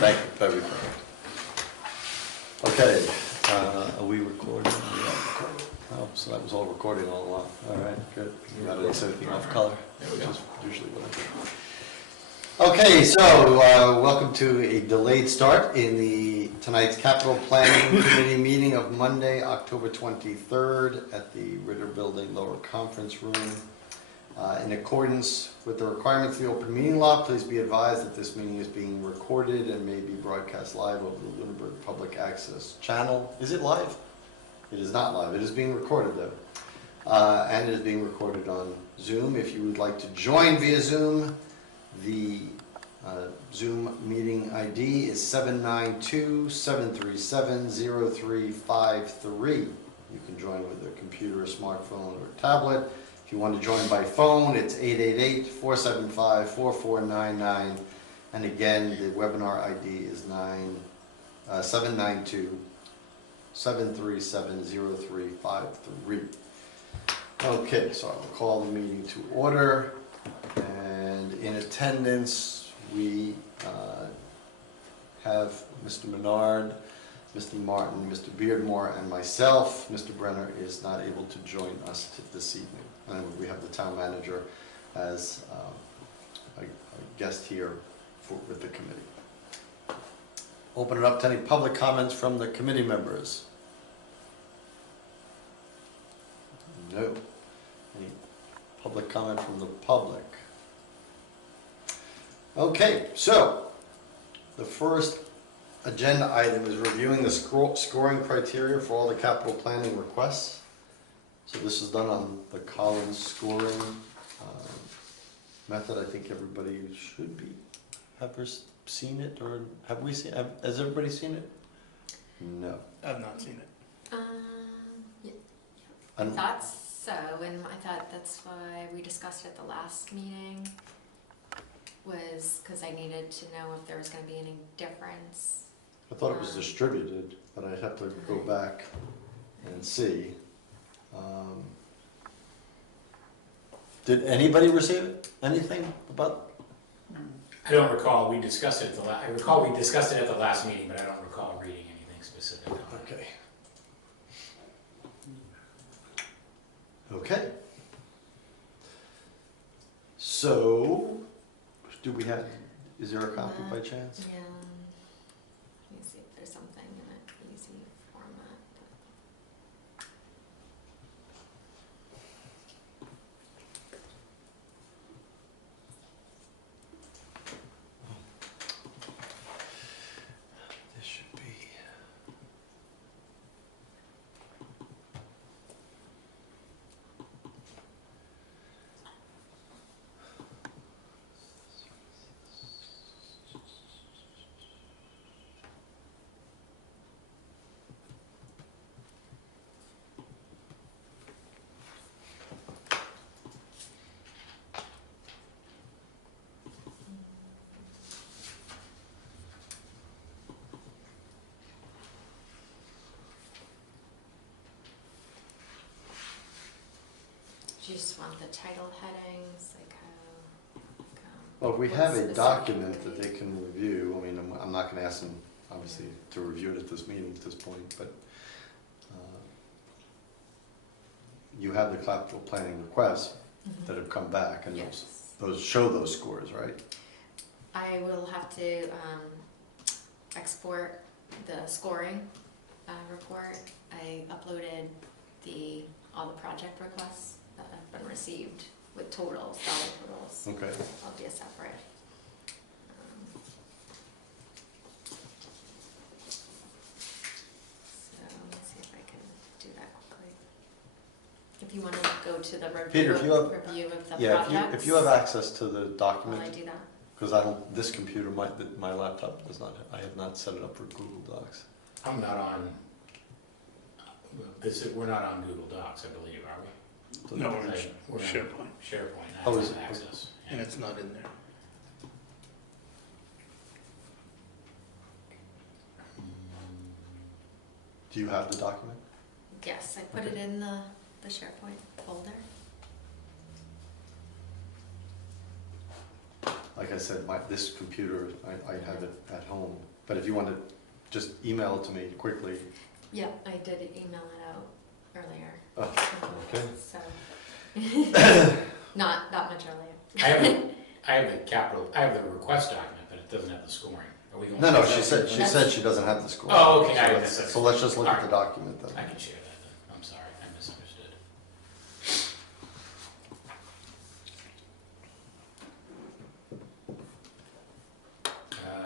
Thank you, that'd be perfect. Okay, are we recording? Oh, so that was all recording all along. All right, good. You got to say anything off color, which is usually what I do. Okay, so welcome to a delayed start in tonight's Capital Planning Committee meeting of Monday, October 23rd at the Ritter Building Lower Conference Room. In accordance with the requirements of the open meeting law, please be advised that this meeting is being recorded and may be broadcast live over the Lunenburg Public Access channel. Is it live? It is not live. It is being recorded though. And it is being recorded on Zoom. If you would like to join via Zoom, the Zoom meeting ID is 792-737-0353. You can join with a computer, a smartphone, or a tablet. If you want to join by phone, it's 888-475-4499. And again, the webinar ID is 792-737-0353. Okay, so I will call the meeting to order. And in attendance, we have Mr. Menard, Mr. Martin, Mr. Beardmore, and myself. Mr. Brenner is not able to join us this evening. And we have the town manager as a guest here with the committee. Open it up to any public comments from the committee members. No. Any public comment from the public? Okay, so the first agenda item is reviewing the scoring criteria for all the capital planning requests. So this is done on the Collins scoring method. I think everybody should be. Have seen it, or have we seen? Has everybody seen it? No. I've not seen it. Yeah. I thought so, and I thought that's why we discussed it at the last meeting. Was because I needed to know if there was going to be any difference. I thought it was distributed, but I'd have to go back and see. Did anybody receive it? Anything about? I don't recall. We discussed it. I recall we discussed it at the last meeting, but I don't recall reading anything specific on it. Okay. Okay. So, do we have? Is there a copy by chance? Yeah. Let me see if there's something in an easy format. This should be. Do you just want the title headings, like how? Well, if we what have a specific document would that be? they can review, I mean, I'm not going to ask them, obviously, to review it at this meeting at this point, but you have the capital planning requests that have come back, and Yes. those show those scores, right? I will have to export the scoring report. I uploaded all the project requests that have been received with totals, dollar totals. Okay. I'll be a separate. So let's see if I can do that quickly. If you want to go to the review, Peter, if you have- review of the Yeah, projects. if you have access to the Will document, I do that? because this computer, my laptop does not, I have not set it up for Google Docs. I'm not on. We're not on Google Docs, I believe, are we? No, we're in We're on SharePoint, SharePoint. I Oh, have is it? access. and it's not in there. Do you have the document? Yes, I put it in the SharePoint folder. I like I said, this computer, I have it at home. But if you want to just email it to me quickly. Yeah, I did email it out earlier. Oh, okay. So, not that much earlier. I have the request document, but it doesn't have the scoring. Are we going? No, she said she doesn't have the score. Oh, okay, So let's just look at the document then. I can share that then. I'm sorry, I misunderstood.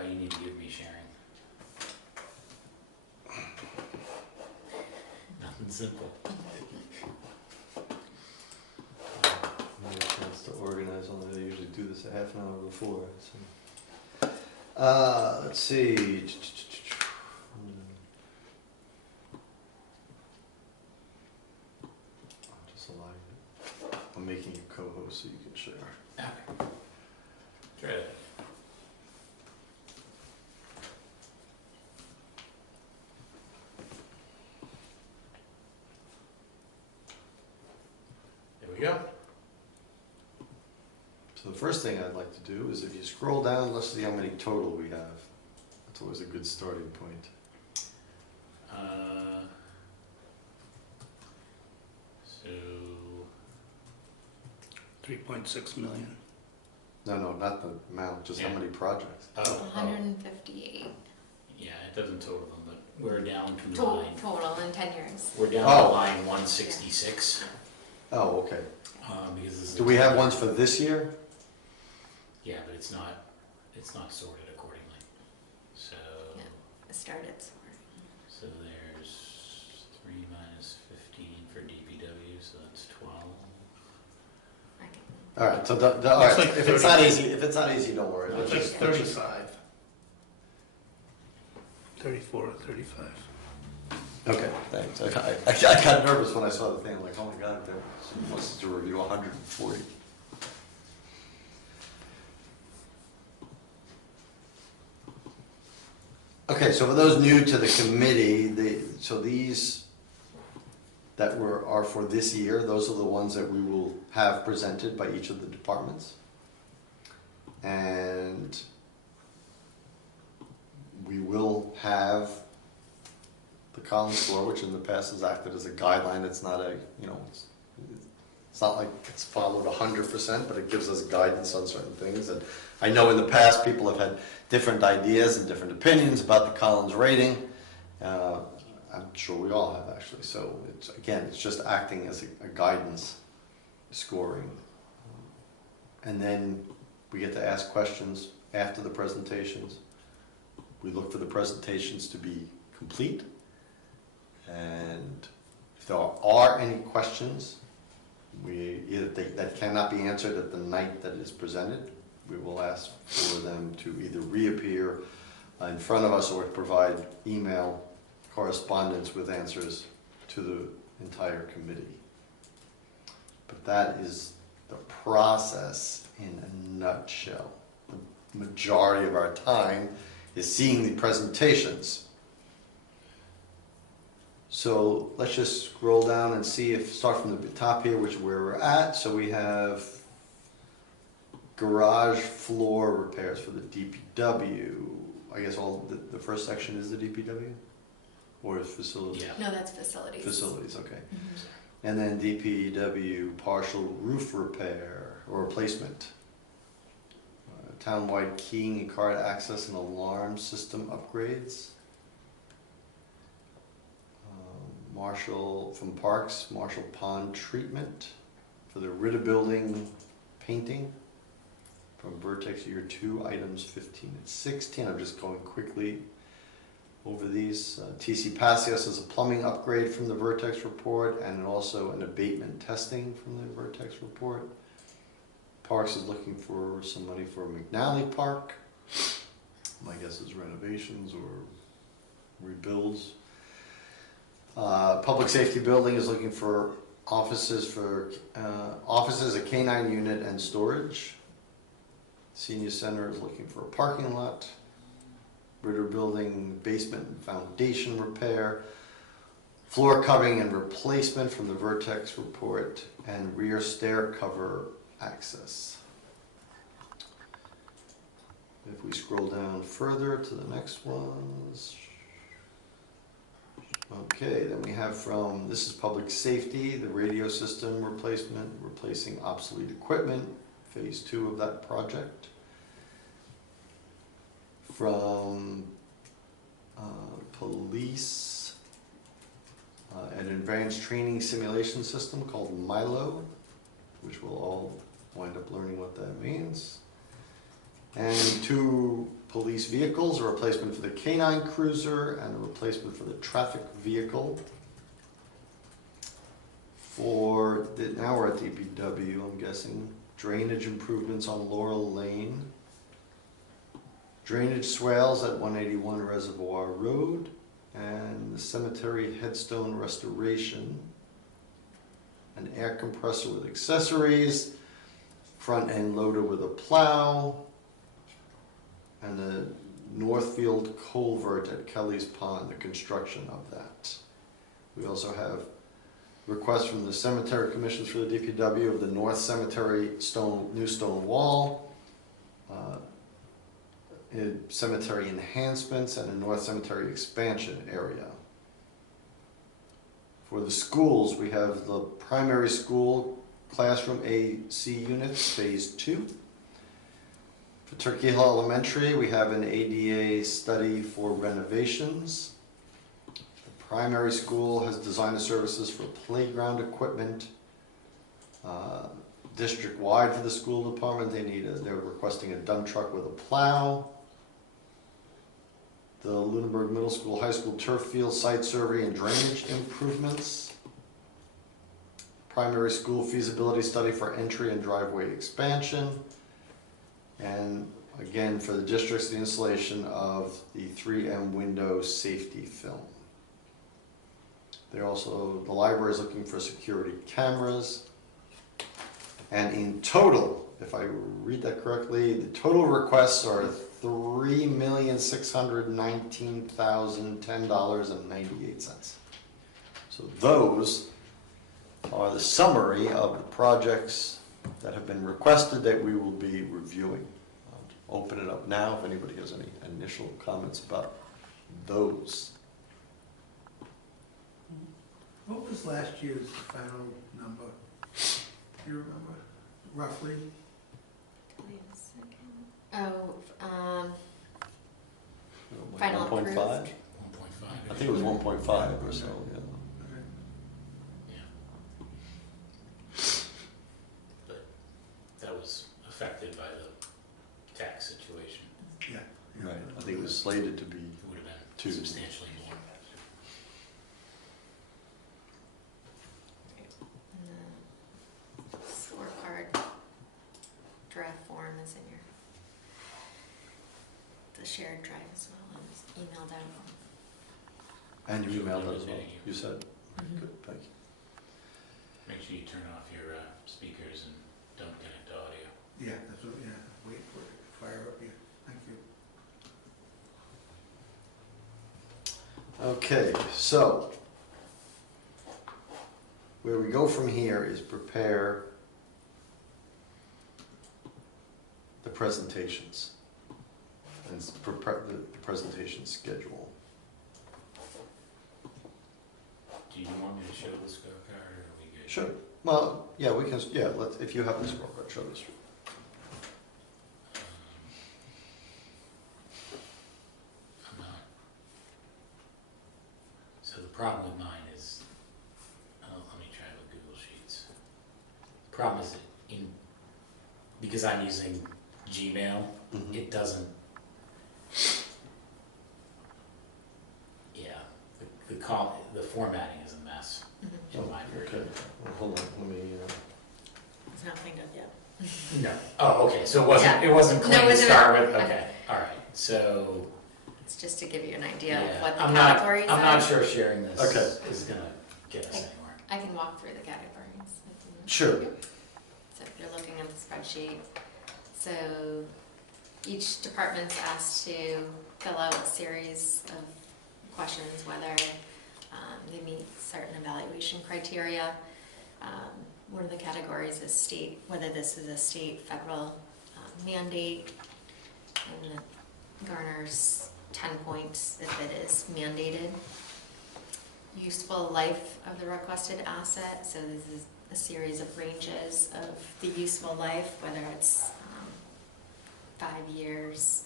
You need to give me sharing. Nothing simple. No chance to organize on it. I usually do this a half an hour before. So. Let's see. I'll just allow you. I'm making you co-host so you can share. Okay. Try it. There we go. So the first thing I'd like to do is if you scroll down, let's see how many total we have. That's always a good starting point. So 3.6 million. No, not the amount, just how Yeah. many projects. 158 yeah, it doesn't total them, but we're down to total, line. total in 10 years. We're down Oh. to line 166. Oh, okay. Because this is Do we have ones for this year? Yeah, but it's not sorted accordingly. So, Yeah. I started somewhere. so there's 3 minus 15 for DPW, so that's 12. I can, All right, so all right. like If it's not easy, don't worry. It's Let's like just- 35. 34 or 35. Okay, thanks. I got nervous when I saw the thing. I'm like, oh my God, there wants to review 140. Okay, so for those new to the committee, so these that are for this year, those are the ones that we will have presented by each of the departments. And we will have the Collins score, which in the past has acted as a guideline. It's not a, it's not like it's followed 100%, but it gives us guidance on certain things. And I know in the past people have had different ideas and different opinions about the Collins rating. I'm sure we all have actually. So it's just acting as a guidance scoring. And then we get to ask questions after the presentations. We look for the presentations to be complete. And if there are any questions that cannot be answered at the night that it is presented, we will ask for them to either reappear in front of us or provide email correspondence with answers to the entire committee. But that is the process in a nutshell. The majority of our time is seeing the presentations. So let's just scroll down and start from the top here, which is where we're at. So we have garage floor repairs for the DPW. I guess the first section is the DPW? Or is facilities? Yeah. no, that's facilities. Facilities, okay. Mhm. And then DPW partial roof repair or replacement. Townwide keying and card access and alarm system upgrades. Marshall from Parks, Marshall Pond treatment for the Ritter building painting from Vertex Year 2, items 15 and 16. I'm just going quickly over these. TC Passios is a plumbing upgrade from the Vertex report and also an abatement testing from the Vertex report. Parks is looking for some money for McNally Park. My guess is renovations or rebuilds. Public safety building is looking for offices, a K-9 unit and storage. Senior center is looking for a parking lot. Ritter building basement and foundation repair. Floor covering and replacement from the Vertex report, and rear stair cover access. we scroll down further to the next ones. Okay, then we have from, this is public safety, the radio system replacement, replacing obsolete equipment, phase 2 of that project. From police, an advanced training simulation system called Milo, which we'll all wind up learning what that means. And 2 police vehicles, a replacement for the K9 cruiser and a replacement for the traffic vehicle. For, now we're at DPW, I'm guessing, drainage improvements on Laurel Lane, drainage swales at 181 Reservoir Road, and the cemetery headstone restoration, an air compressor with accessories, front end loader with a plow, and the Northfield culvert at Kelly's Pond, the construction of that. We also have requests from the cemetery commissions for the DPW of the North Cemetery new stone wall, cemetery enhancements, and a North Cemetery expansion area. For the schools, we have the primary school classroom AC units, phase 2. For Turkey Hill Elementary, we have an ADA study for renovations. The primary school has designer services for playground equipment. District-wide for the school department, they're requesting a dump truck with a plow. The Lunenburg Middle School, High School turf field site survey and drainage improvements. Primary school feasibility study for entry and driveway expansion. And again, for the districts, the installation of the 3M window safety film. They're also, the library is looking for security cameras. And in total, if I read that correctly, the total requests are $3,619,010.98. So those are the summary of the projects that have been requested that we will be reviewing. I'll open it up now if anybody has any initial comments about those. What was last year's final number? Do you remember, roughly? Wait a second. Oh, final 1.5? approved. 1.5. I think it was 1.5 or so, yeah. But that was affected by the tax situation. Yeah. Right, I think it was slated to be It would have been 2. substantially more. And the scorecard draft form is in the shared drive as well. I was emailed out. And you emailed that as well, you said? Mhm. Good, thank you. Make sure you turn off your speakers and don't get into audio. Yeah, that's what, yeah, wait for it, fire up here, thank you. Okay, so where we go from here is prepare the presentations and prepare the presentation schedule. Do you want me to show the scorecard, or are we good? Sure. Well, yeah, we can. Yeah, let's. If you have the scorecard, show this. I'm not. So the problem with mine is, let me try with Google Sheets. The problem is that because I'm using Gmail, Mhm. it doesn't. Yeah, the formatting is a mess Mhm. in my version. Okay. Well, hold on. Let me. It's not cleaned up yet. No. Oh, okay. So it wasn't. Yeah. It wasn't No, clean it to wasn't. start with. Okay. All right. So It's just to give you an idea yeah, of what the I'm categories not. are. I'm not sure sharing this Okay. is gonna get us anywhere. I can walk through the categories. if you want. Sure. So if you're looking at the spreadsheet, so each department's asked to fill out a series of questions, whether they meet certain evaluation criteria. One of the categories is state, whether this is a state, federal mandate. And garners 10 points if it is mandated. Useful life of the requested asset, so this is a series of ranges of the useful life, whether it's 5 years,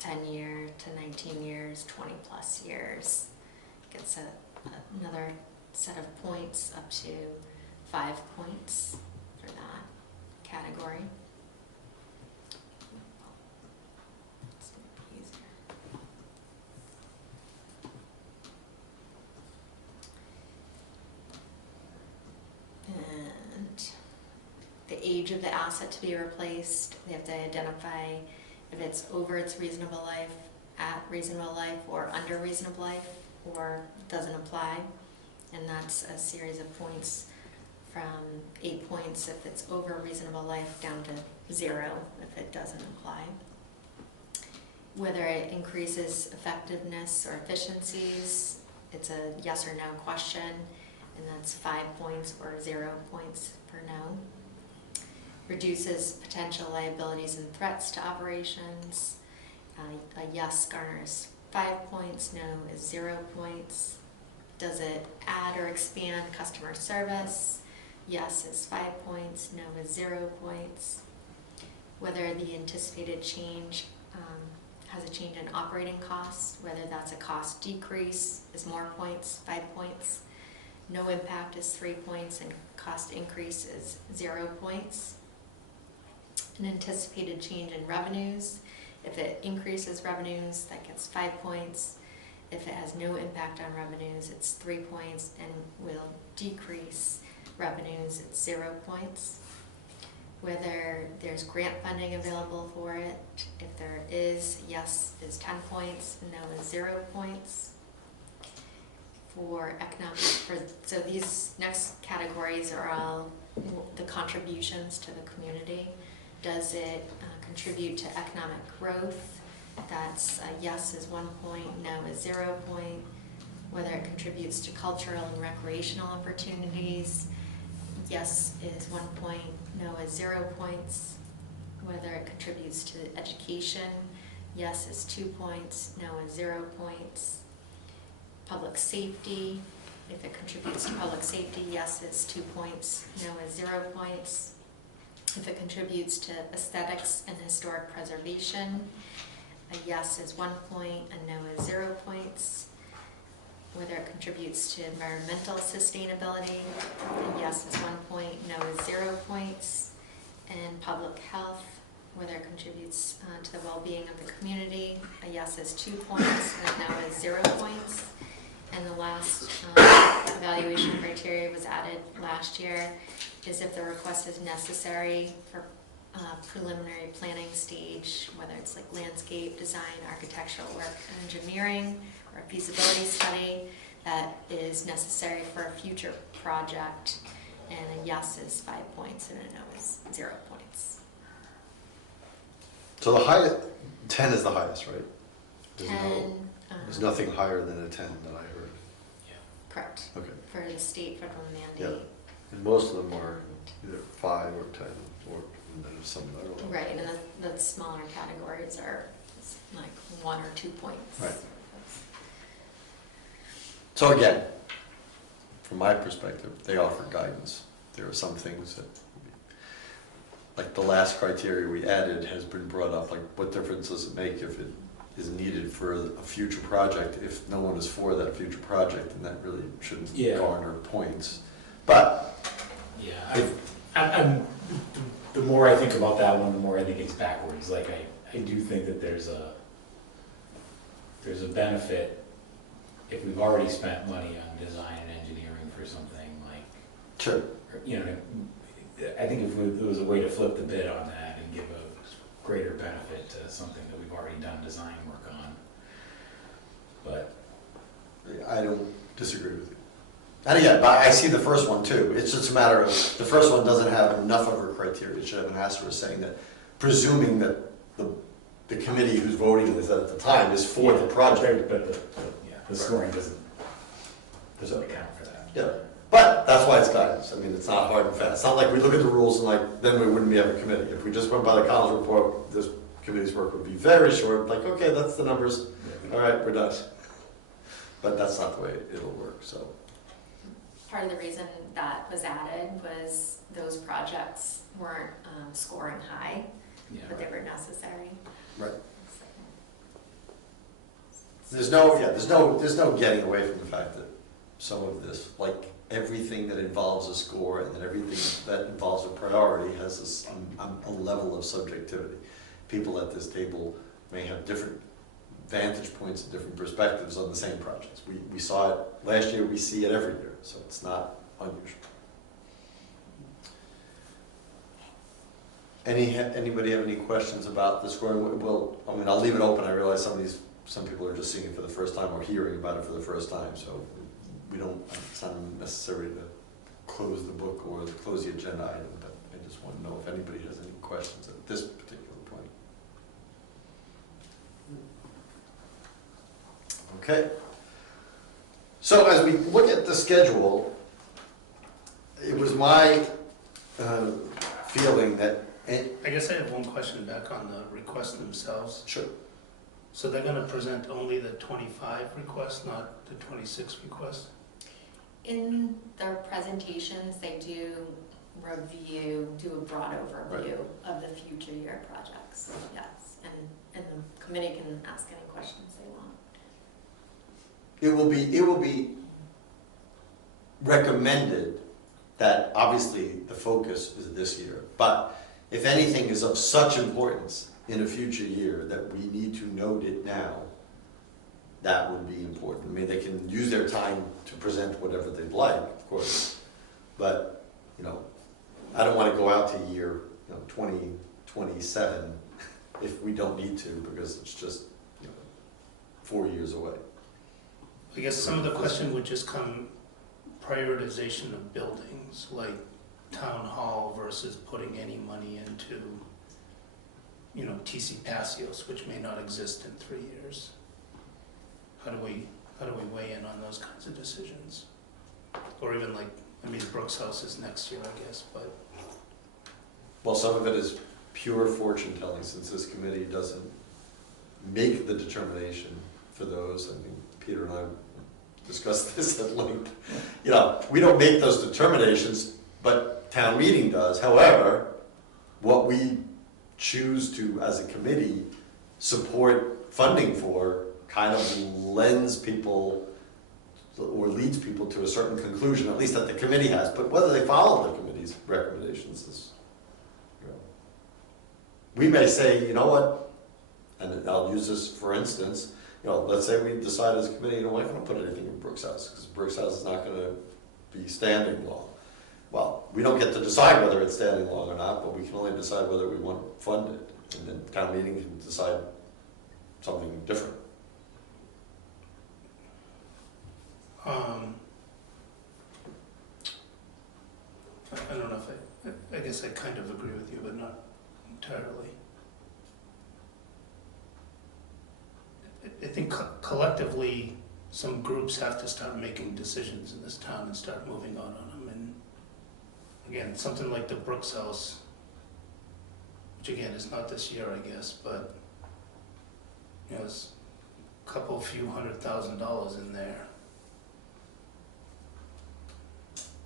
10 year to 19 years, 20 plus years. Gets another set of points up to 5 points for that category. Let's make it easier. And the age of the asset to be replaced, they have to identify if it's over its reasonable life, at reasonable life, or under reasonable life, or doesn't apply. And that's a series of points from 8 points if it's over reasonable life down to 0 if it doesn't apply. Whether it increases effectiveness or efficiencies, it's a yes or no question, and that's 5 points or 0 points for no. Reduces potential liabilities and threats to operations. A yes garners 5 points, no is 0 points. Does it add or expand customer service? Yes is 5 points, no is 0 points. Whether the anticipated change has a change in operating costs, whether that's a cost decrease is more points, 5 points. No impact is 3 points, and cost increase is 0 points. An anticipated change in revenues, if it increases revenues, that gets 5 points. If it has no impact on revenues, it's 3 points, and will decrease revenues, it's 0 points. Whether there's grant funding available for it, if there is, yes is 10 points, no is 0 points. For economic, so these next categories are all the contributions to the community. Does it contribute to economic growth? That's yes is 1 point, no is 0 point. Whether it contributes to cultural and recreational opportunities, yes is 1 point, no is 0 points. Whether it contributes to education, yes is 2 points, no is 0 points. Public safety, if it contributes to public safety, yes is 2 points, no is 0 points. If it contributes to aesthetics and historic preservation, a yes is 1 point, a no is 0 points. Whether it contributes to environmental sustainability, a yes is 1 point, no is 0 points. And public health, whether it contributes to the well-being of the community, a yes is 2 points, and a no is 0 points. And the last evaluation criteria was added last year, is if the request is necessary for preliminary planning stage, whether it's like landscape design, architectural work, engineering, or a feasibility study that is necessary for a future project. And a yes is 5 points and a no is 0 points. So the highest, 10 is the highest, right? 10. There's nothing higher than a 10 that I heard. Correct. Okay. For the state federal Yeah. mandate. And most of them are either 5 or 10, or and then there's some, I don't know. Right, and the smaller categories are like 1 or 2 points. Right. So again, from my perspective, they offer guidance. There are some things that, like the last criteria we added has been brought up, like what difference does it make if it is needed for a future project? If no one is for that future project, then that really shouldn't garner points. But yeah, I'm the more I think about that one, the more I think it's backwards. Like I do think that there's a benefit if we've already spent money on design and engineering for something, like, sure, you know, I think if there was a way to flip the bid on that and give a greater benefit to something that we've already done design work on. But I don't disagree with you. And again, but I see the first one too. It's just a matter of, the first one doesn't have enough of a criteria. It should have an asterisk saying that, presuming that the committee who's voting this at the time is for the project. But the scoring doesn't account for that. Yeah, but that's why it's guidance. I mean, it's not hard and fast. It's not like we look at the rules and like, then we wouldn't be having a committee. If we just went by the Collins report, this committee's work would be very short, like, okay, that's the numbers, all right, we're done. But that's not the way it'll work, so. Part of the reason that was added was those projects weren't scoring high, Yeah, but they were necessary. Right. So- There's no getting away from the fact that some of this, like everything that involves a score and then everything that involves a priority has a level of subjectivity. People at this table may have different vantage points and different perspectives on the same projects. We saw it last year, we see it every year, so it's not unusual. Anybody have any questions about the scoring? Well, I mean, I'll leave it open. I realize some people are just seeing it for the first time or hearing about it for the first time, so it's not necessary to close the book or close the agenda item, but I just want to know if anybody has any questions at this particular point. Okay. So as we look at the schedule, it was my feeling that, I guess I have one question back on the requests themselves. sure, So they're gonna present only the 25 requests, not the 26 requests? In their presentations, they do do a broad overview of the future year projects, yes. And the committee can ask any questions they want. it will be recommended that obviously the focus is this year, but if anything is of such importance in a future year that we need to note it now, that would be important. I mean, they can use their time to present whatever they'd like, of course, but, I don't want to go out to year, 2027 if we don't need to, because it's just, 4 years away. I guess some of the question would just come prioritization of buildings, like town hall versus putting any money into, TC Passios, which may not exist in 3 years. How do we weigh in on those kinds of decisions? Or even Brooks House is next year, I guess, but. Well, some of it is pure fortune telling, since this committee doesn't make the determination for those. I mean, Peter and I discussed this at length. We don't make those determinations, but town meeting does. However, what we choose to, as a committee, support funding for kind of lends people or leads people to a certain conclusion, at least that the committee has. But whether they follow the committee's recommendations is, we may say, you know what, and I'll use this for instance, let's say we decide as a committee, we're not going to put anything in Brooks House, because Brooks House is not going to be standing long. Well, we don't get to decide whether it's standing long or not, but we can only decide whether we want to fund it, and then town meeting can decide something different. I don't know if I guess I kind of agree with you, but not entirely. I think collectively, some groups have to start making decisions in this town and start moving on them. And again, something like the Brooks House, which again is not this year, I guess, but it's a few $100,000 in there.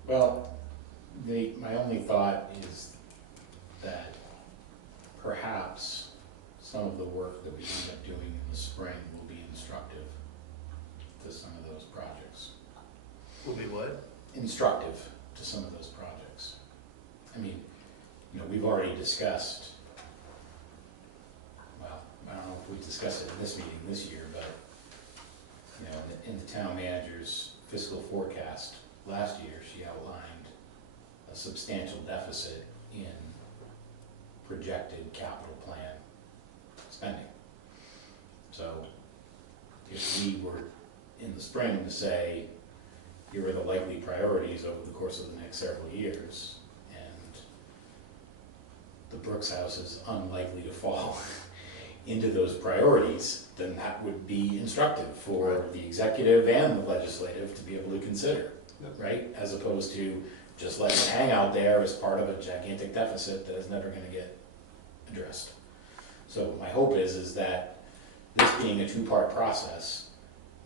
Well, my only thought is that perhaps some of the work that we end up doing in the spring will be instructive to some of those projects. Will be what? Instructive to some of those projects. I mean, we've already discussed, well, I don't know if we discussed it in this meeting this year, but, in the town manager's fiscal forecast last year, she outlined a substantial deficit in projected capital plan spending. So if we were in the spring to say, here are the likely priorities over the course of the next several years, and the Brooks House is unlikely to fall into those priorities, then that would be instructive for the executive and the legislative to be able to consider, right? As opposed to just letting it hang out there as part of a gigantic deficit that is never going to get addressed. So my hope is that this being a two-part process,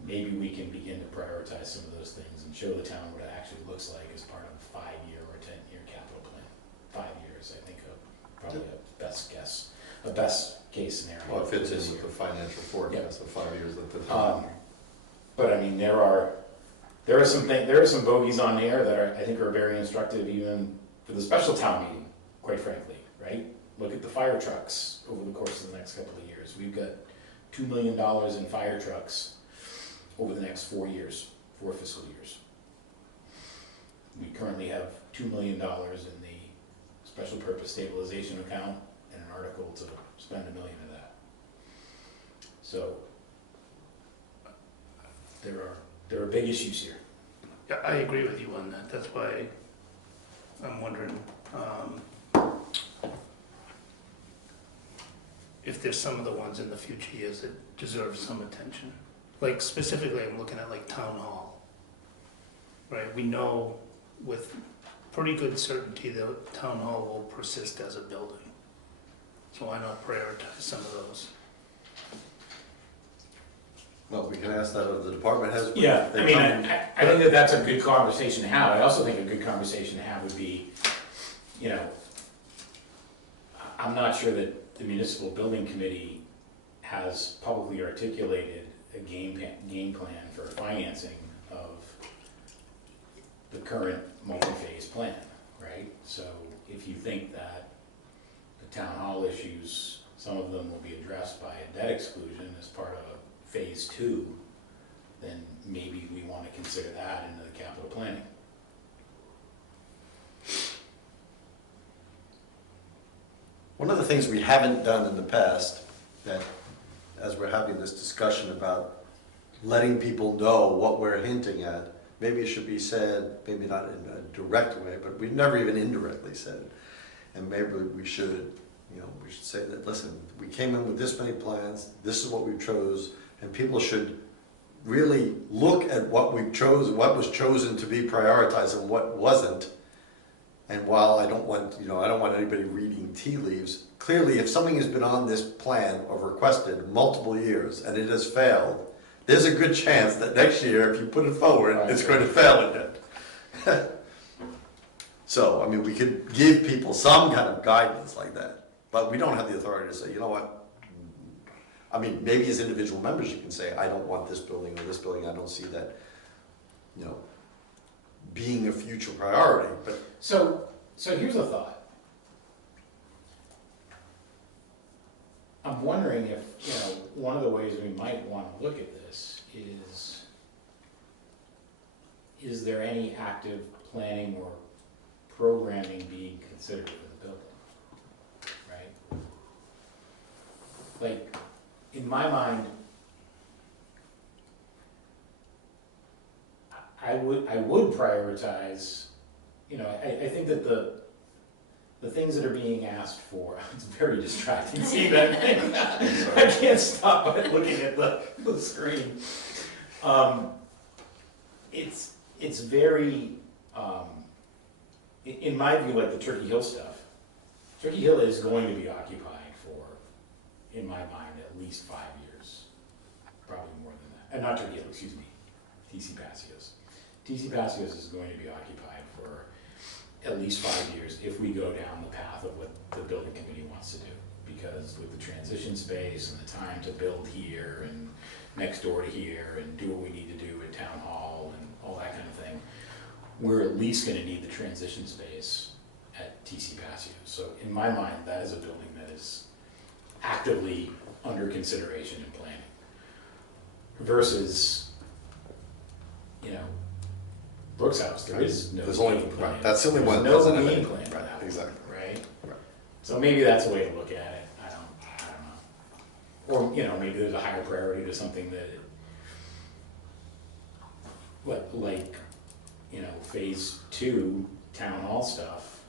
maybe we can begin to prioritize some of those things and show the town what it actually looks like as part of a 5-year or 10-year capital plan. 5 years, I think, probably a best guess, a best case scenario. Well, it fits in this with year. the financial forecast of 5 years at the time. But I mean, there are some bogeys on there that I think are very instructive even for the special town meeting, quite frankly, right? Look at the fire trucks over the course of the next couple of years. We've got $2 million in fire trucks over the next 4 years, 4 fiscal years. We currently have $2 million in the special purpose stabilization account and an article to spend $1 million of that. So there are big issues here. Yeah, I agree with you on that. That's why I'm wondering if there's some of the ones in the future years that deserve some attention. Like specifically, I'm looking at like town hall, right? We know with pretty good certainty that town hall will persist as a building. So why not prioritize some of those? Well, we can ask that of the department heads. Yeah, They I mean, come- I think that that's a good conversation to have. I also think a good conversation to have would be, you know, I'm not sure that the municipal building committee has publicly articulated a game plan for financing of the current multi-phase plan, right? So if you think that the town hall issues, some of them will be addressed by a debt exclusion as part of phase 2, then maybe we want to consider that into the capital planning. One of the things we haven't done in the past, that as we're having this discussion about letting people know what we're hinting at, maybe it should be said, maybe not in a direct way, but we've never even indirectly said it. And maybe we should, we should say that, listen, we came in with this many plans, this is what we chose, and people should really look at what we chose, what was chosen to be prioritized and what wasn't. And while I don't want, I don't want anybody reading tea leaves, clearly if something has been on this plan or requested multiple years and it has failed, there's a good chance that next year, if you put it forward, it's going to fail again. So, I mean, we could give people some kind of guidance like that, but we don't have the authority to say, you know what? I mean, maybe as individual members, you can say, I don't want this building or this building, I don't see that, being a future priority, but. So here's a thought. I'm wondering if, one of the ways we might want to look at this is there any active planning or programming being considered for the building, right? Like, in my mind, I would prioritize, I think that the things that are being asked for, it's very distracting, see that? I can't stop looking at the screen. It's very, in my view, like the Turkey Hill stuff, Turkey Hill is going to be occupied for, in my mind, at least 5 years, probably more than that. And not Turkey Hill, excuse me, TC Passios. TC Passios is going to be occupied for at least 5 years if we go down the path of what the building committee wants to do. Because with the transition space and the time to build here and next door to here and do what we need to do at town hall and all that kind of thing, we're at least going to need the transition space at TC Passios. So in my mind, that is a building that is actively under consideration and planning. Versus, Brooks House, there is no game plan. That's the only one. There's no game plan for Right, that one, exactly. right? Right. So maybe that's a way to look at it. I don't know. Or maybe there's a higher priority to something that, like phase 2 town hall stuff.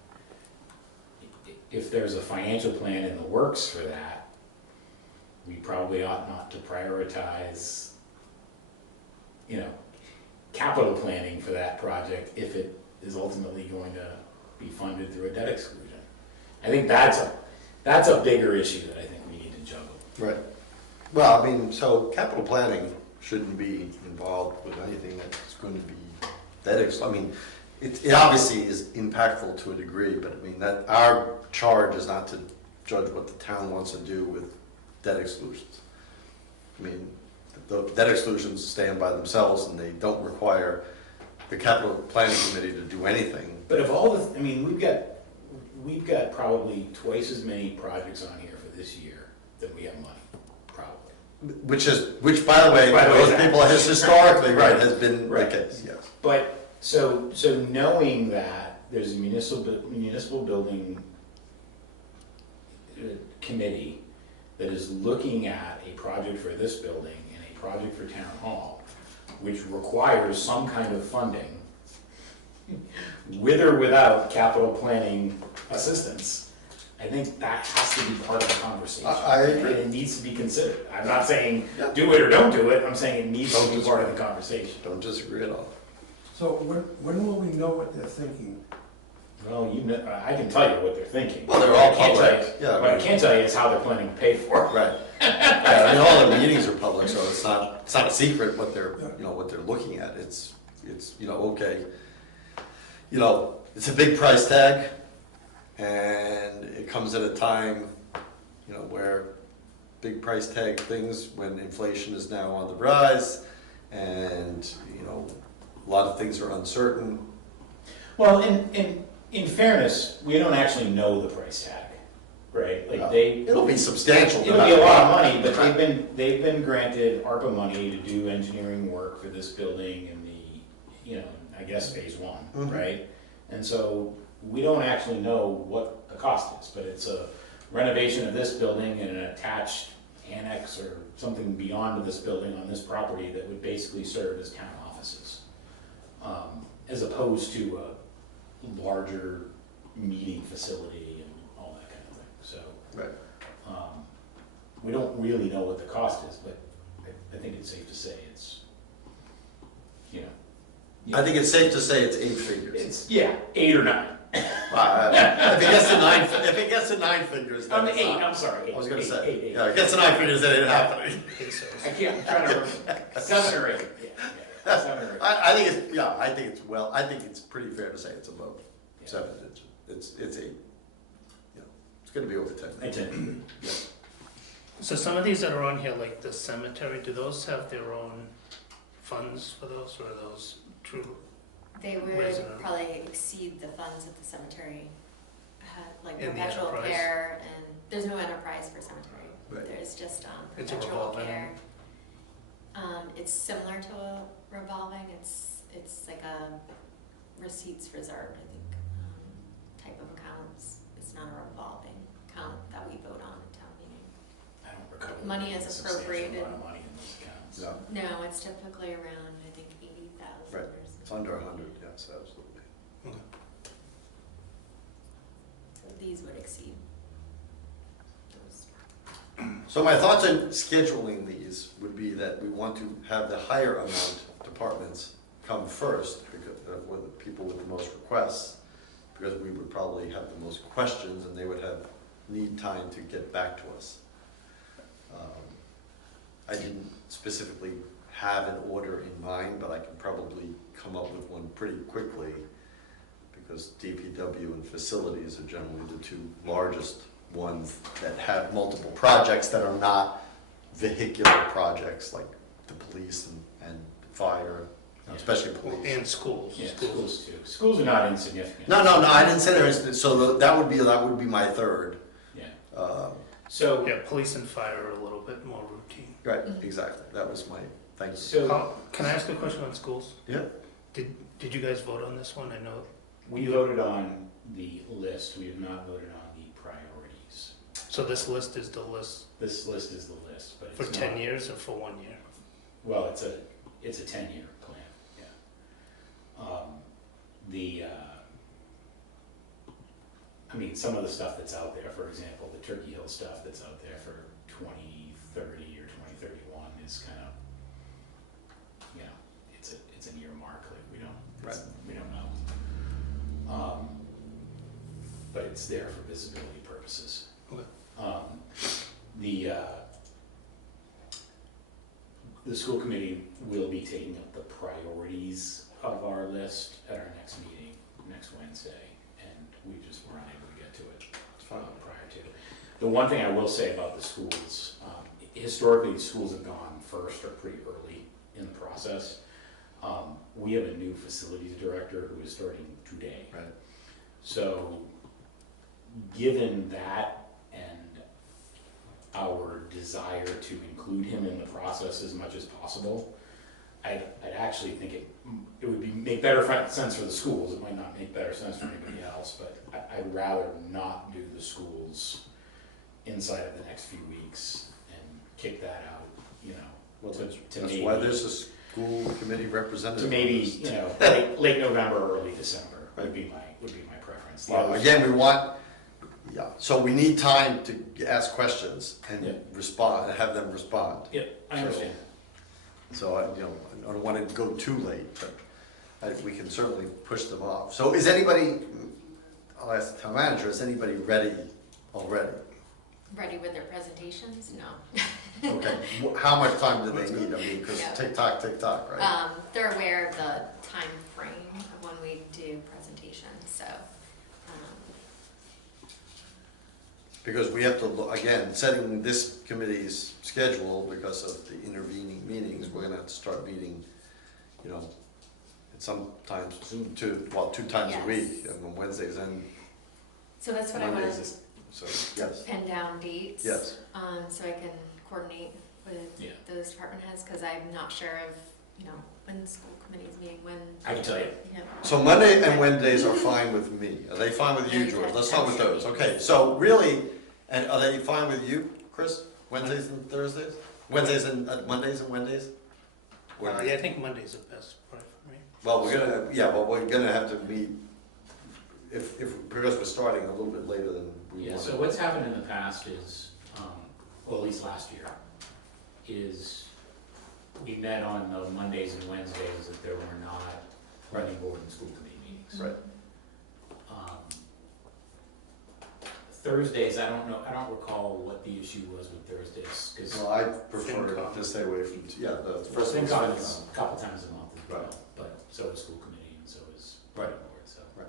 If there's a financial plan in the works for that, we probably ought not to prioritize, capital planning for that project if it is ultimately going to be funded through a debt exclusion. I think that's a bigger issue that I think we need to Right. Well, I mean, so capital planning shouldn't be involved with anything that's going to be I mean, it obviously is impactful to a degree, but I mean, that our charge is not to judge what the town wants to do with debt exclusions. I mean, the debt exclusions stand by themselves and they don't require the capital planning committee to do anything. But of all the, I mean, we've got probably twice as many projects on here for this year than we have money, probably. Which by the way, those people has historically, right, has been the case, yes. But, so knowing that there's a municipal building committee that is looking at a project for this building and a project for town hall, which requires some kind of funding, with or without capital planning assistance, I think that has to be part of the conversation. I agree. And it needs to be considered. I'm not saying do it or don't do it, I'm saying it needs to be part of the conversation. Don't disagree at all. So when will we know what they're thinking? Well, I can tell you what they're thinking. Well, they're all What I can't tell you- public. Yeah, What I can't tell you is how they're planning to pay for it. Right. Yeah, I mean, all the meetings are public, so it's not a secret what they're, what they're looking at. It's, okay. It's a big price tag, and it comes at a time, where big price tag things, when inflation is now on the rise, and, a lot of things are uncertain. Well, in fairness, we don't actually know the price tag, right? Like It'll be substantial. it'll be a lot of money, but they've been granted ARPA money to do engineering work for this building in the, I guess phase one, Mhm. right? And so we don't actually know what the cost is, but it's a renovation of this building and an attached annex or something beyond this building on this property that would basically serve as town offices. As opposed to a larger meeting facility and all that kind of thing, so. Right. We don't really know what the cost is, but I think it's safe to say it's, I think it's safe to say it's 8 figures. It's, 8 or 9. If it gets to 9 figures, then it's 8, not. I'm sorry. I was gonna 8, say, 8. yeah, it gets to 9 figures, then it ain't happening. Pesos. I can't, I'm trying to remember, 7 or 8, 7 or 8. I think it's pretty fair to say it's above Yeah. 7 digits. It's 8. It's gonna be over 10. I tend So some of these that are on here, like the cemetery, do those have their own funds for those, or are those true? They would Resident. probably exceed the funds that the cemetery had, like In the perpetual enterprise. care, and there's no enterprise for cemetery. Right. There's just It's a perpetual revolving. care. It's similar to a revolving, it's like a receipts reserved, I think, type of accounts. It's not a revolving account that we vote on at town meeting. I don't recall. Money is a substantial appropriated. amount of money in those accounts. No, No, it's typically around, I think, 80,000 Right. or something. it's under 100, yes, absolutely. So these would exceed those. So my thoughts on scheduling these would be that we want to have the higher amount departments come first, because with the people with the most requests, because we would probably have the most questions and they would need time to get back to us. I didn't specifically have an order in mind, but I can probably come up with one pretty quickly, because DPW and facilities are generally the 2 largest ones that have multiple projects that are not vehicular projects like the police and fire, especially police. And schools. Yeah, schools too. Schools are not insignificant. No, I didn't say there is, so that would be my third. Yeah. So, Yeah, police and fire are a little bit more routine. right, exactly, that was my, thank you. So Can I ask a question on schools? Yeah. Did you guys vote on this one? I know. we voted on the list, we have not voted on the priorities. So this list is the list This list is the list, but for it's 10 not- years or for 1 year? Well, it's a 10-year plan, yeah. Some of the stuff that's out there, for example, the Turkey Hill stuff that's out there for 2030 or 2031 is kind of, it's an earmark, like we don't know. But it's there for visibility purposes. Okay. The school committee will be taking up the priorities of our list at our next meeting, next Wednesday, and we just weren't able to get to it prior to. The one thing I will say about the schools, historically, schools have gone first or pretty early in the process. We have a new facilities director who is starting today. Right. So, given that and our desire to include him in the process as much as possible, I'd actually think it would make better sense for the schools. It might not make better sense for anybody else, but I'd rather not do the schools inside of the next few weeks and kick that out, you know. Well, to that's maybe, why there's a school committee representative. to maybe, you know, late November or early December would be my preference. The Well, others- again, we want, yeah, so we need time to ask questions and Yeah. respond, have them respond. Yeah, I understand. So I, you know, I don't want to go too late, but we can certainly push them off. So is anybody, I'll ask the town manager, is anybody ready already? Ready with their presentations? No. Okay, how much time do they need? I mean, because Yeah. tick tock, right? They're aware of the time frame of when we do presentations, so, Because we have to, again, setting this committee's schedule because of the intervening meetings, we're gonna have to start meeting, you know, sometimes two times a Yes. week, and on Wednesdays and so that's what I wanted Mondays. So, yes, to pin down dates. yes. So I can coordinate with Yeah. those department heads, cause I'm not sure of, you know, when the school committee's meeting, when. I can tell you. Yeah. So Monday and Wednesdays are fine with me. Are they fine with you, George? Let's start with those. Okay, so really, and are they fine with you, Chris? Wednesdays and Thursdays? Wednesdays and, Mondays and Wednesdays? Yeah, I think Monday's the best, right, for me. Well, we're gonna have to meet, because we're starting a little bit later than we Yeah, wanted. so what's happened in the past is, well, at least last year, is we met on the Mondays and Wednesdays that there were not running board and school committee meetings. Right. Thursdays, I don't recall what the issue was with Thursdays, because Well, I prefer to stay away from, the first one's FinCom is FinCom. a couple times a month as well, Right. but so is school committee and so is Right. planning board, so. Right.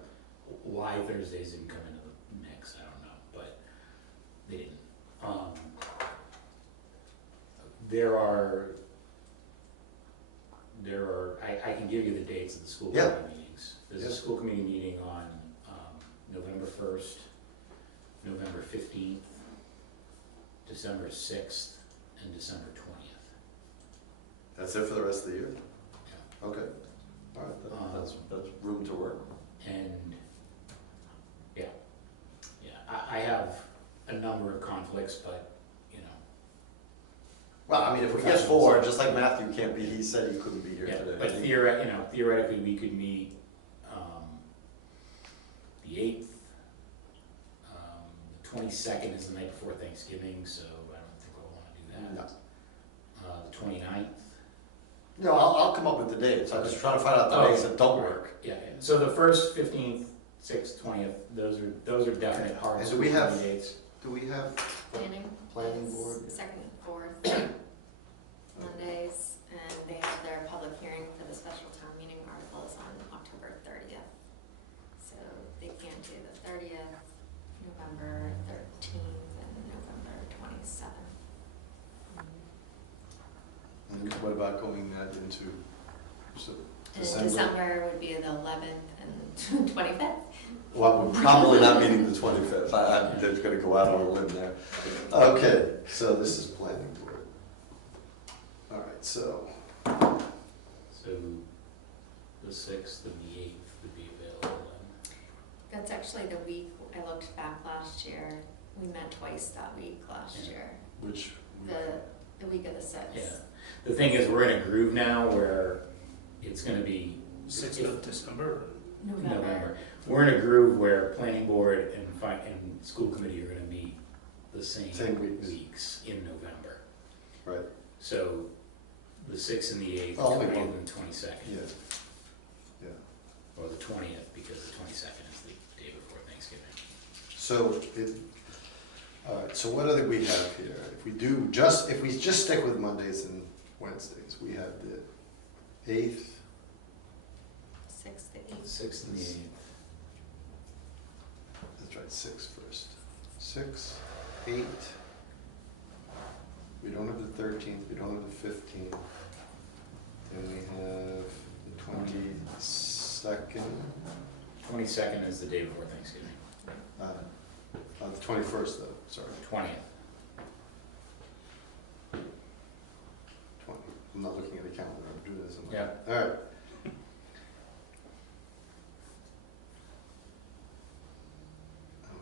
Why Thursdays didn't come into the mix, I don't know, but they didn't. I can give you the dates of the school Yeah. committee meetings. There's a Yeah. school committee meeting on, November 1st, November 15th, December 6th, and December 20th. That's it for the rest of the year? Yeah. Okay, all right, that's room to work. And, yeah, I have a number of conflicts, but, you know. Well, I mean, if we get four, just like Matthew can't be, he said he couldn't be here Yeah, today. but theoretically, we could meet, the 8th. The 22nd is the night before Thanksgiving, so I don't think we'll wanna do that. No. The 29th. No, I'll come up with the dates, I'm just trying to find out the dates that don't work. Yeah, so the 1st, 15th, 6th, 20th, those are definite hard And do we have- dates. Do we have Planning. planning is board? Second, fourth Mondays, and they have their public hearing for the special town meeting articles on October 30th. So they can't do the 30th, November 13th, and November 27th. And what about going that into And December? December would be the 11th and 25th. Well, we're probably not meeting the 25th, I'm just gonna go out on a limb there. Okay, so this is planning board. All right, so, So the 6th and the 8th would be available then. That's actually the week, I looked back last year, we met twice that week last Yeah. year, which, the week of the 6th. Yeah, the thing is, we're in a groove now where it's gonna be 6th of December. November. We're in a groove where planning board and school committee are gonna meet the same Same weeks. weeks in November. right, So the 6th and the 8th, Oh, only 20th one. and 22nd. yeah, yeah. Or the 20th, because the 22nd is the day before Thanksgiving. So, all right, so what do we have here? If we just stick with Mondays and Wednesdays. We have the 8th, 6th, the 8th. 6th and the 8th. that's right, 6 first. 6, 8. We don't have the 13th, we don't have the 15th. Then we have the 22nd, 22nd is the day before Thanksgiving. the 21st though, sorry, 20th. 20. I'm not looking at the calendar, I'm doing this. Yeah. All right.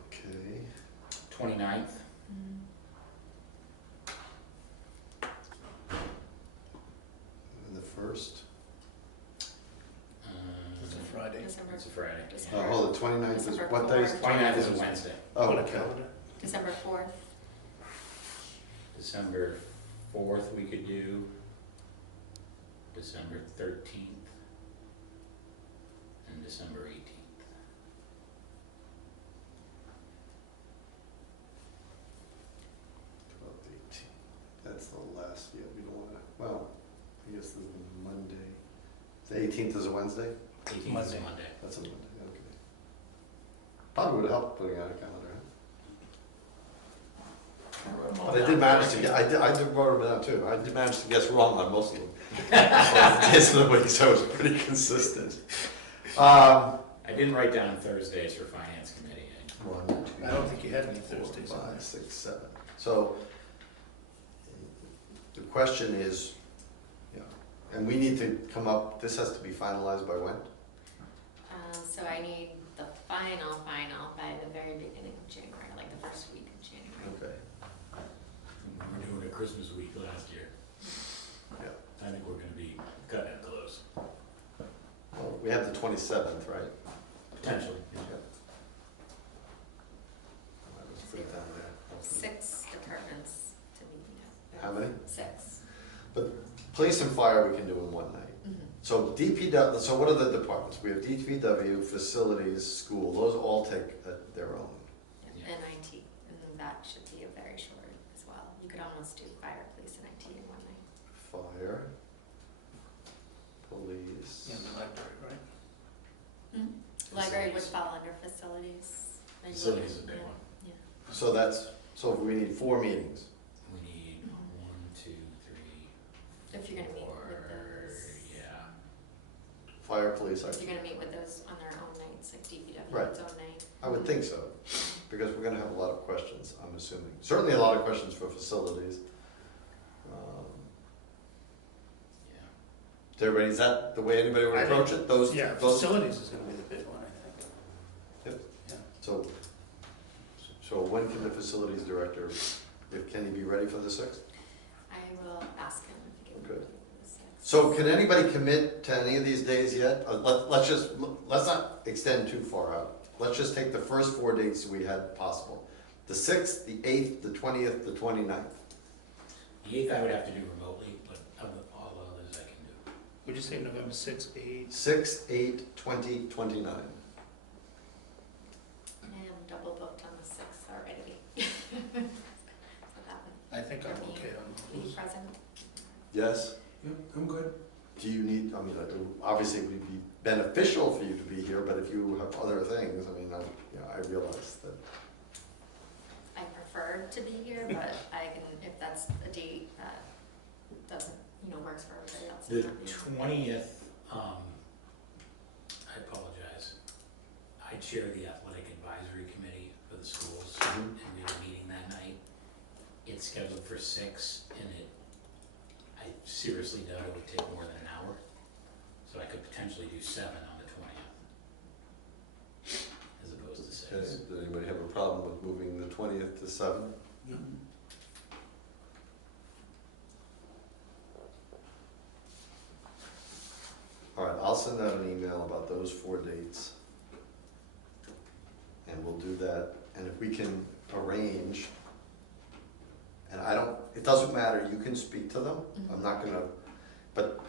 Okay, 29th. Mm. and the 1st. It's a Friday. December. It's a Friday. December. Hold it, 29th is, December what day is? 4th. 29th is a Wednesday. Oh, On a okay. calendar. December 4th. December 4th we could do. December 13th. And December 18th. 12, 18. That's the last, yeah, we don't wanna, well, I guess the Monday. The 18th is a Wednesday? 18th is a Monday. Monday. That's a Monday, okay. Probably would have helped putting out a calendar, huh? But I did manage to get, I did wrote them down too. I did manage to guess wrong on most of them. Days of the week, so it was pretty consistent. I didn't write down Thursdays for Finance Committee. 1, 2, I don't think you had any 4, Thursdays on 5, there. 6, 7. So the question is, and we need to come up, this has to be finalized by when? So I need the final by the very beginning of January, like the first week of January. Okay, We were doing a Christmas week last year. yeah. I think we're gonna be cutting it close. Well, we have the 27th, right? Potentially. Yeah. Let's put it down there. 6 departments to meet. How many? 6. Police and fire we can do in one night. Mm-hmm. So DPW, so what are the departments? We have DPW, facilities, school, those all take their own. Yeah. And IT, and that should be a very short as well. You could almost do fire, police, and IT in one night. Fire, police. In the library, right? Library would Facilities. fall under facilities. And you Facilities is a would- big one. Yeah. So so we need 4 meetings. We need Mhm. 1, 2, 3, If you're gonna meet with 4, those, yeah. Fire, police, if you're gonna meet with those on their own nights, like DPW, Right. its own night. I would think so, because we're gonna have a lot of questions, I'm assuming. Certainly a lot of questions for facilities. Yeah. Is everybody, is that the way anybody would I think- approach it? Those, Yeah, those, facilities is gonna be the big one, I think. so when can the facilities director, can he be ready for the 6th? I will ask him if he can. Good. do the 6th. So can anybody commit to any of these days yet? Let's not extend too far out. Let's just take the first 4 dates we had possible. The 6th, the 8th, the 20th, the 29th. The 8th I would have to do remotely, but of all others I can do. Would you say November 6, 8? 6, 8, 20, 29. I am double booked on the 6th already. So that would I think I'm be okay on be those. present. Yes? Yeah, I'm good. Do you need, I mean, obviously it would be beneficial for you to be here, but if you have other things, I mean, I realize that. I prefer to be here, but I can, if that's a date that doesn't, works for everybody else. The I'm happy. 20th, I apologize. I chair the athletic advisory committee for the schools, and we have a meeting that night. It's scheduled for 6, and I seriously doubt it would take more than an hour. So I could potentially do 7 on the 20th, as opposed to 6. Does anybody have a problem with moving the 20th to 7? All right, I'll send out an email about those 4 dates. And we'll do that, and if we can arrange, and it doesn't matter, you can speak to them, I'm not gonna, but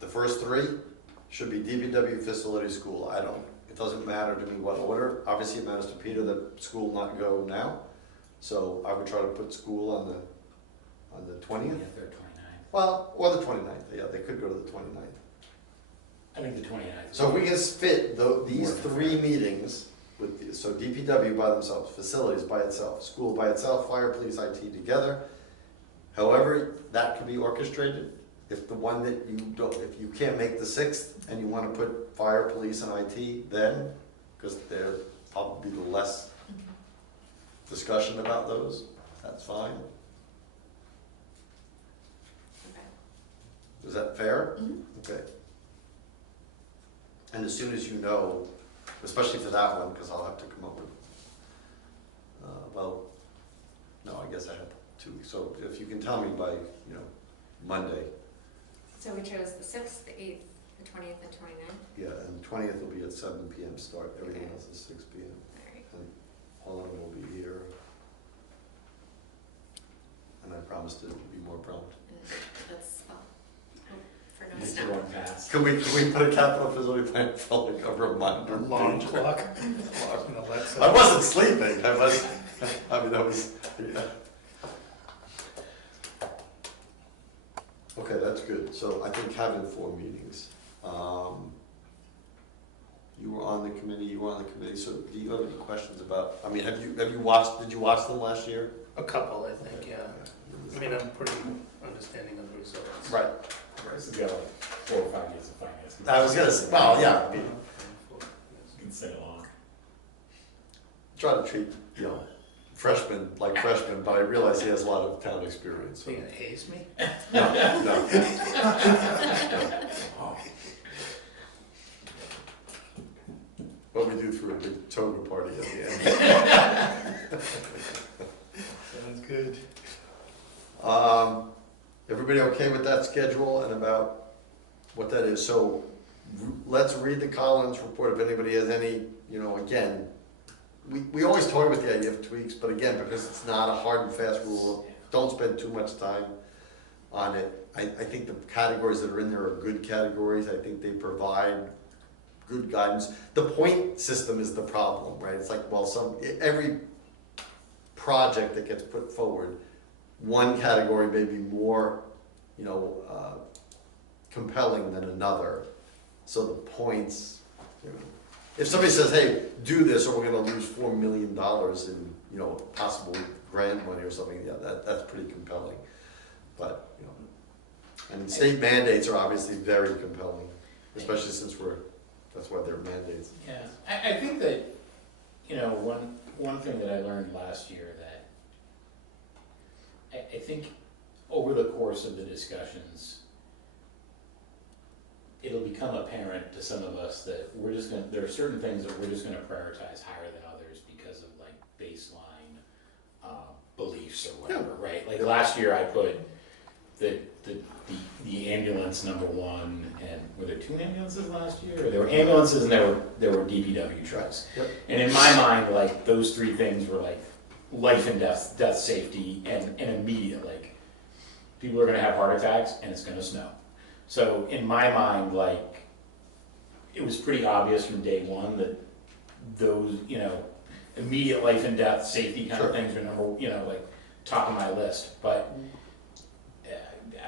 the first 3 should be DPW, facility, school, it doesn't matter to me what order, obviously it matters to Peter that school not go now, so I would try to put school on the 20th. 20th or 29th. Well, or the 29th, yeah, they could go to the 29th. I think the 29th. So if we can fit these More than 3 meetings with, so DPW by themselves, facilities by itself, school by itself, fire, police, IT together. However, that could be orchestrated. If the one that you don't, if you can't make the 6th and you want to put fire, police, and IT, then, because there'll probably be less discussion about those, that's fine. Okay. Is that fair? Mhm. Okay. And as soon as you know, especially for that one, because I'll have to come up with, well, no, I guess I have 2 weeks. So if you can tell me by, Monday, So we chose the 6th, the 8th, the 20th, and 29th? yeah, and 20th will be at 7 PM start. Everything Okay. else is 6 PM. All right. And all of them will be here. And I promised to be more prompt. And that's, well, hope for no Mr. snow. One pass. Can we put a capital facility plan for like a reminder? Alarm clock. No, that's, I wasn't sleeping, I was, yeah. Okay, that's good, so I think having 4 meetings. You were on the committee, so do you have any questions about, have you did you watch them last year? a couple, I think, yeah. I mean, I'm pretty understanding of the results. Right. This has got like 4 or 5 years of finance. I was gonna say, well, yeah, I mean, You can sing along. try to treat, freshmen like freshmen, but I realize he has a lot of town experience, So so. you gonna haze me? No. But we do through a big toga party at the end. Sounds good. Everybody okay with that schedule and about what that is? So let's read the Collins report if anybody has any, again, we always toy with the idea of tweaks, but again, because it's not a hard and fast rule, don't spend too much time on it. I think the categories that are in there are good categories. I think they provide good guidance. The point system is the problem, right? It's like, well, every project that gets put forward, one category may be more, compelling than another. So the points, if somebody says, hey, do this or we're gonna lose $4 million in, possible grant money or something, yeah, that's pretty compelling. But, and state mandates are obviously very compelling, especially since that's why they're mandates. Yeah, I think that, one thing that I learned last year that I think over the course of the discussions, it'll become apparent to some of us that there are certain things that we're just gonna prioritize higher than others because of like baseline beliefs or whatever, right? Like last year I put the ambulance number 1, and were there 2 ambulances last year? Or there were ambulances and there were DPW trucks. Yep. And in my mind, like those 3 things were like life and death safety and immediate, like people are gonna have heart attacks and it's gonna snow. So in my mind, like it was pretty obvious from day one that those, immediate life and death safety kind of things are like top of my list. But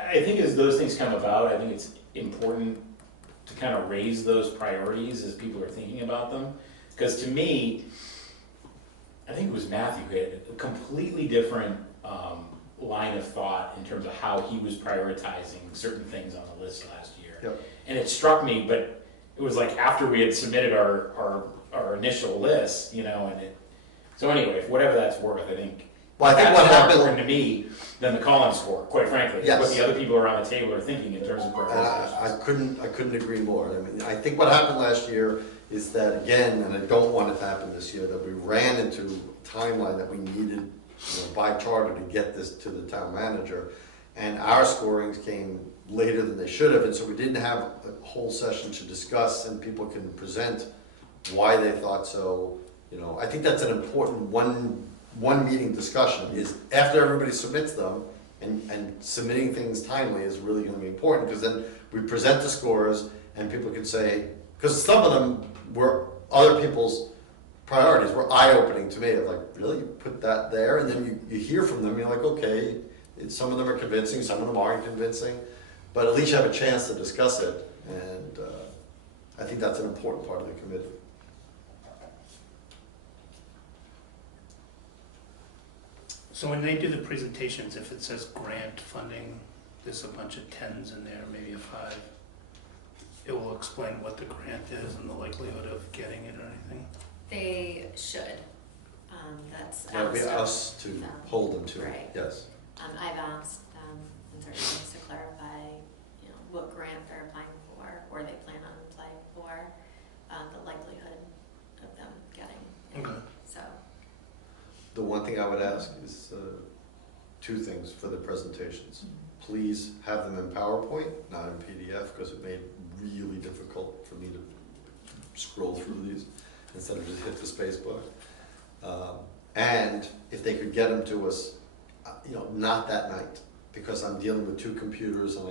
I think as those things come about, I think it's important to kind of raise those priorities as people are thinking about them. Because to me, I think it was Matthew who had a completely different line of thought in terms of how he was prioritizing certain things on the list last year. Yep. And it struck me, but it was like after we had submitted our initial list, so anyway, for whatever that's worth, I think Well, I think that's what more happened, important to me than the Collins score, quite frankly. Yes. What the other people around the table are thinking in terms of and prioritization. I couldn't agree more. I think what happened last year is that, again, and I don't want it to happen this year, that we ran into a timeline that we needed by charter to get this to the town manager, and our scorings came later than they should have, and so we didn't have a whole session to discuss, and people can present why they thought so. I think that's an important one meeting discussion, is after everybody submits them, and submitting things timely is really gonna be important, because then we present the scores, and people can say, because some of them were other people's priorities, were eye-opening to me, of like, really, you put that there, and then you hear from them, you're like, okay, Some of them are convincing, some of them aren't convincing, but at least you have a chance to discuss it, and I think that's an important part of the committee. So when they do the presentations, if it says grant funding, there's a bunch of tens in there, maybe a 5. It will explain what the grant is and the likelihood of getting it or anything. They should. That's That'll be asked of us to them. hold them to, Right. yes. I've asked them in certain things to clarify, what grant they're applying for, or they plan on applying for, the likelihood of them getting. Okay. So, The one thing I would ask is 2 things for the presentations. Please have them in PowerPoint, not in PDF, because it made it really difficult for me to scroll through these instead of just hit the space bar. And if they could get them to us, not that night, because I'm dealing with 2 computers and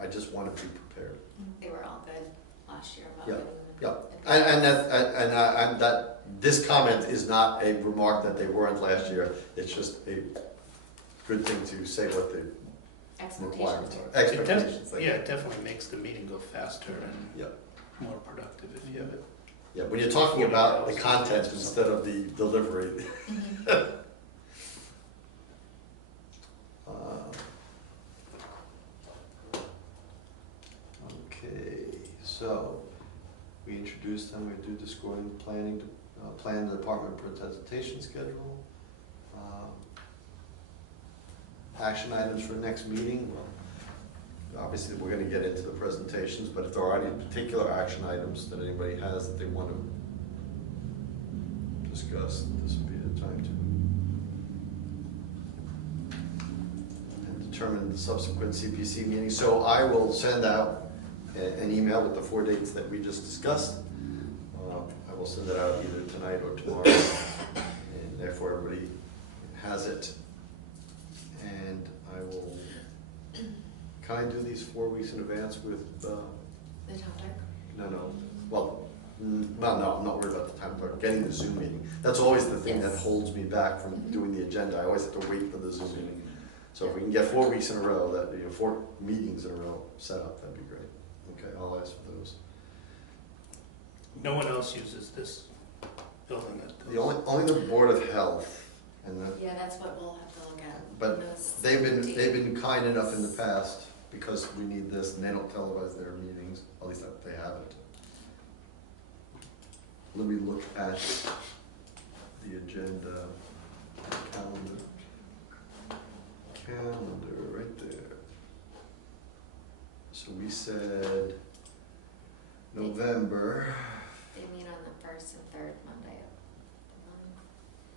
I just want to be prepared. they were all good last year about Yeah, getting them. Yeah, and this comment is not a remark that they weren't last year. It's just a good thing to say what the requirements are. Expectations. It definitely makes the meeting go faster and Yeah. more productive if you have it. Yeah, when you're talking about the content instead of the delivery. Okay, so we introduced them, we do the scoring, plan the department presentation schedule. Action items for next meeting, well, obviously we're gonna get into the presentations, but if there are any particular action items that anybody has that they want to discuss, this would be the time to. And determine the subsequent CPC meeting. So I will send out an email with the 4 dates that we just discussed. I will send it out either tonight or tomorrow, and therefore everybody has it. And I will, can I do these 4 weeks in advance with, The topic? no, well, no, I'm not worried about the time, but getting the Zoom meeting. That's always the thing that Yes. holds me back from doing the agenda. I always have to wait for the Zoom meeting. So if we can get 4 weeks in a row, 4 meetings in a row set up, that'd be great. Okay, I'll ask for those. No one else uses this building at The only the Board of Health, and Yeah, that's what we'll have to look at. but Those they've dates. been kind enough in the past, because we need this, and they don't televise their meetings, at least that they haven't. Let me look at the agenda, calendar right there. So we said November, They meet on the 1st and 3rd Monday of the month.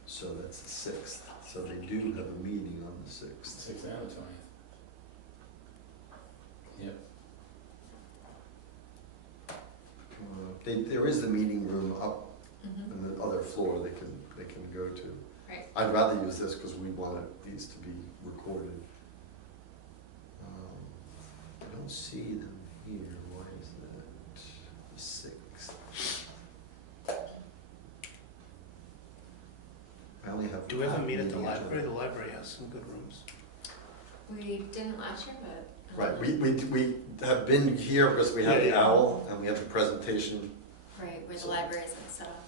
so that's the 6th, so they do have a meeting on the 6th. 6th and the 20th. Yep. There is the meeting room up Mhm. on the other floor they can go to. Right. I'd rather use this because we wanted these to be recorded. I don't see them here, why is that? The 6th. I only have. Do we ever meet at the meeting library? agenda. The library has some good rooms. We didn't last year, but. Right, we have been here because we had the Yeah. owl and we had the presentation. Right, where the library is set up.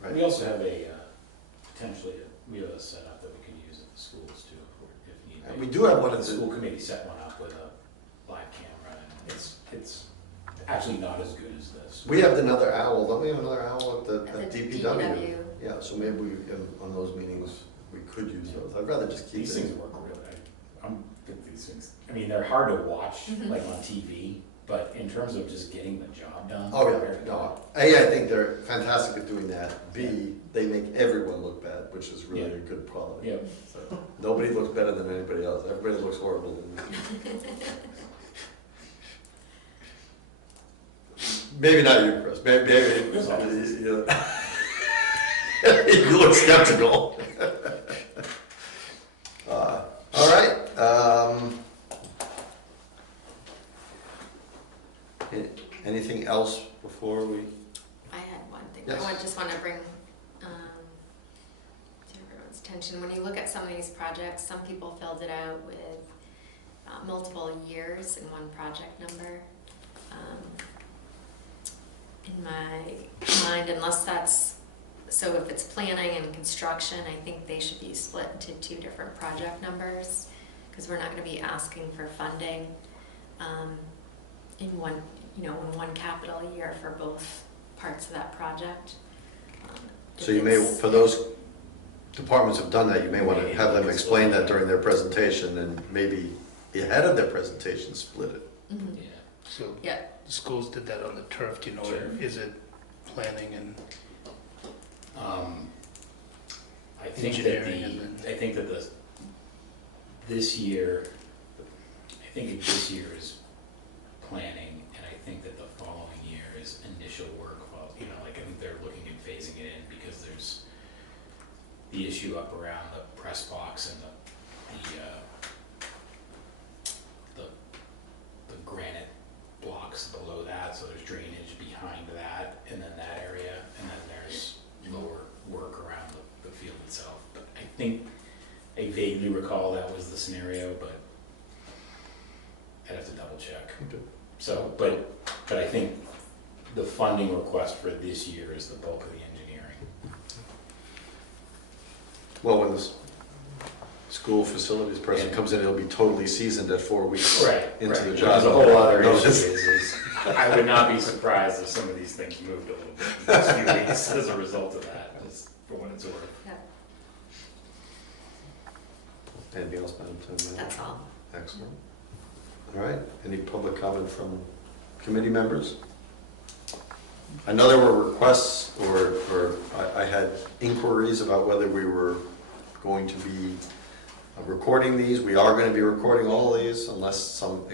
Right. We also have potentially, we have a setup that we can use at the schools too, if need be. And we do have one at The the- school committee set one up with a live camera, and it's actually not as good as this. We have another owl, don't we have another owl at At the the DPW? DPW. Yeah, so maybe on those meetings, we could use those. I'd rather just keep These it. things work really, I think these things, I mean, they're hard to watch, Mhm. like on TV, but in terms of just getting the job done. Oh, they're yeah, good. no, A, I think they're fantastic at doing that. B, they make everyone look bad, which is really Yeah. a good quality. Yep. So, nobody looks better than anybody else. Everybody looks horrible. Maybe not you, Chris. Maybe you look skeptical. All right. Anything else before we? I had one thing. Yes. I just want to bring to everyone's attention, when you look at some of these projects, some people filled it out with multiple years in one project number. In my mind, unless that's, so if it's planning and construction, I think they should be split into 2 different project numbers, because we're not gonna be asking for funding in one, in one capital year for both parts of that project. So you may, for those departments have done that, you may want to have them explain that during their presentation, and maybe ahead of their presentation, split it. Mhm. Yeah. So Yeah, the schools did that on the turf, do you know, Sure. or is it planning and I think that engineering and then? this year, I think this year is planning, and I think that the following year is initial work, like, I think they're looking at phasing it in, because there's the issue up around the press box and the granite blocks below that, so there's drainage behind that, and then that area, and then there's lower work around the field itself. But I think, I vaguely recall that was the scenario, but I'd have to double check. So, but I think the funding request for this year is the bulk of the engineering. Well, when the school facilities person comes in, he'll be totally seasoned at 4 weeks into the job. There's a whole other No, issue this- is I would not be surprised if some of these things moved a little bit in the next few weeks as a result of that, just for what it's worth. yeah, Anything else, Madam Town Manager? that's all. Excellent. All right, any public comment from committee members? I know there were requests, or I had inquiries about whether we were going to be recording these. We are going to be recording all of these unless some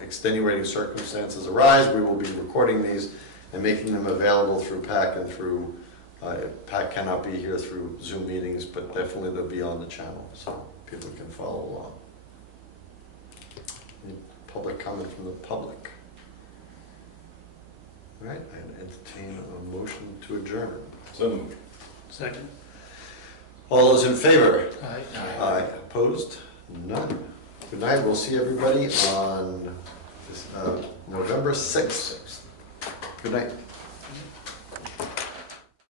extenuating circumstances arise. We will be recording these and making them available through PAC and through, PAC cannot be here through Zoom meetings, but definitely they'll be on the channel, so people can follow along. Any public comment from the public? All right, I entertain a motion to adjourn. So moved. Second? All those in favor? Aye. Aye. Opposed? None. Good night, we'll see everybody on November 6th. Good night.